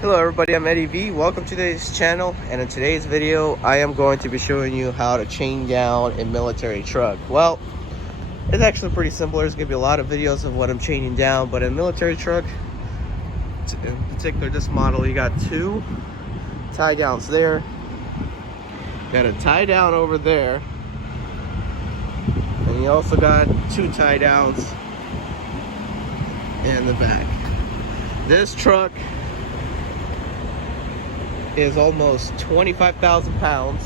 Hello everybody, I'm Eddie V. Welcome to today's channel, and in today's video I am going to be showing you how to chain down a military truck. Well, it's actually pretty simple. There's going to be a lot of videos of what I'm chaining down, but in a military truck, in particular this model, you got two tie downs there, got a tie down over there, and you also got two tie downs in the back. This truck is almost 25,000 pounds,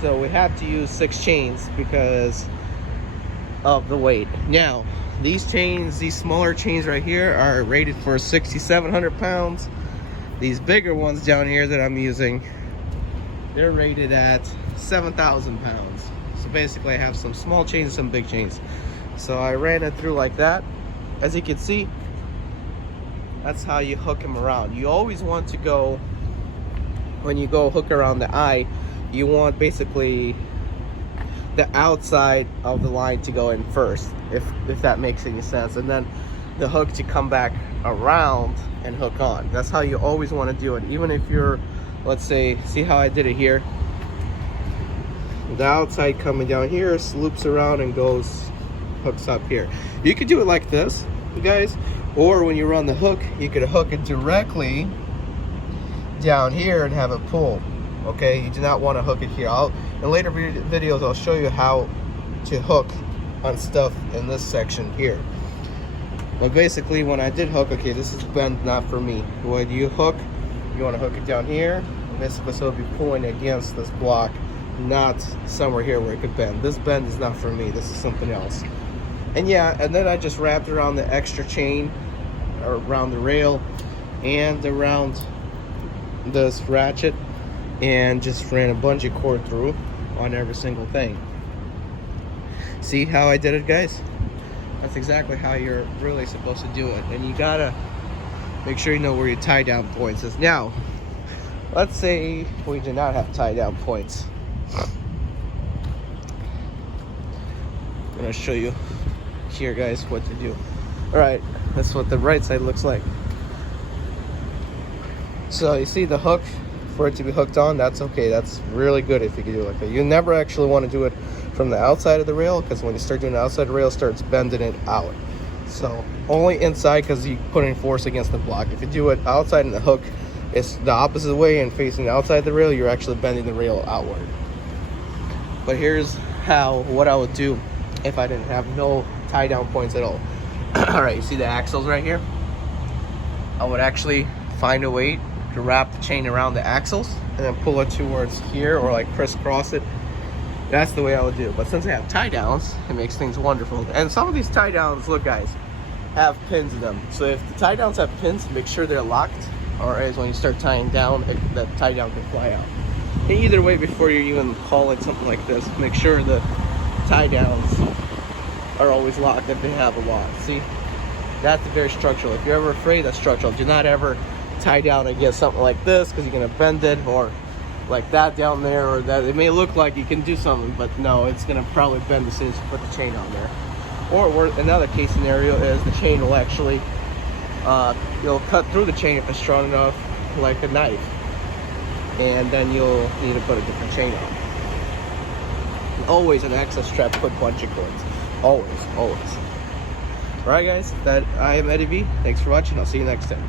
so we have to use 6 chains because of the weight. Now these chains, these smaller chains right here, are rated for 6,700 pounds. These bigger ones down here that I'm using, they're rated at 7,000 pounds. So basically I have some small chains and some big chains, so I ran it through like that. As you can see, that's how you hook them around. You always want to go, when you go hook around the eye, you want basically the outside of the line to go in first, if that makes any sense, and then the hook to come back around and hook on. That's how you always want to do it. Even if you're, let's say, see how I did it here, the outside coming down here loops around and goes, hooks up here. You could do it like this, you guys, or when you run the hook, you could hook it directly down here and have it pull. Okay, you do not want to hook it here. In later videos I'll show you how to hook on stuff in this section here. But basically when I did hook, okay, this is bend not for me. When you hook, you want to hook it down here, basically, so it'll be pulling against this block, not somewhere here where it could bend. This bend is not for me, this is something else. And yeah, and then I just wrapped around the extra chain, or around the rail and around this ratchet, and just ran a bungee cord through on every single thing. See how I did it, guys? That's exactly how you're really supposed to do it, and you gotta make sure you know where your tie down points is. Now let's say we do not have tie down points. I'm gonna show you here, guys, what to do. All right, that's what the right side looks like. So you see the hook, for it to be hooked on, that's okay. That's really good if you can do it like that. You never actually want to do it from the outside of the rail, because when you start doing the outside of the rail, it starts bending it out. So only inside, because you're putting force against the block. If you do it outside in the hook, it's the opposite way, and facing outside the rail, you're actually bending the rail outward. But here's what I would do if I didn't have no tie down points at all. All right, you see the axles right here? I would actually find a way to wrap the chain around the axles and then pull it towards here, or like crisscross it. That's the way I would do it. But since I have tie downs, it makes things wonderful. And some of these tie downs, look guys, have pins in them. So if the tie downs have pins, make sure they're locked, or as when you start tying down, that tie down can fly out. And either way, before you even haul it something like this, make sure the tie downs are always locked if they have a lock. See, that's very structural. If you're ever afraid that's structural, do not ever tie down against something like this, because you're gonna bend it, or like that down there, or that. It may look like you can do something, but no, it's gonna probably bend as soon as you put the chain on there. Or another case scenario is the chain will actually, you'll cut through the chain if it's strong enough, like a knife, and then you'll need to put a different chain on. Always an access strap, put bungee cords. Always, always. Alright guys, I am Eddie V. Thanks for watching. I'll see you next time.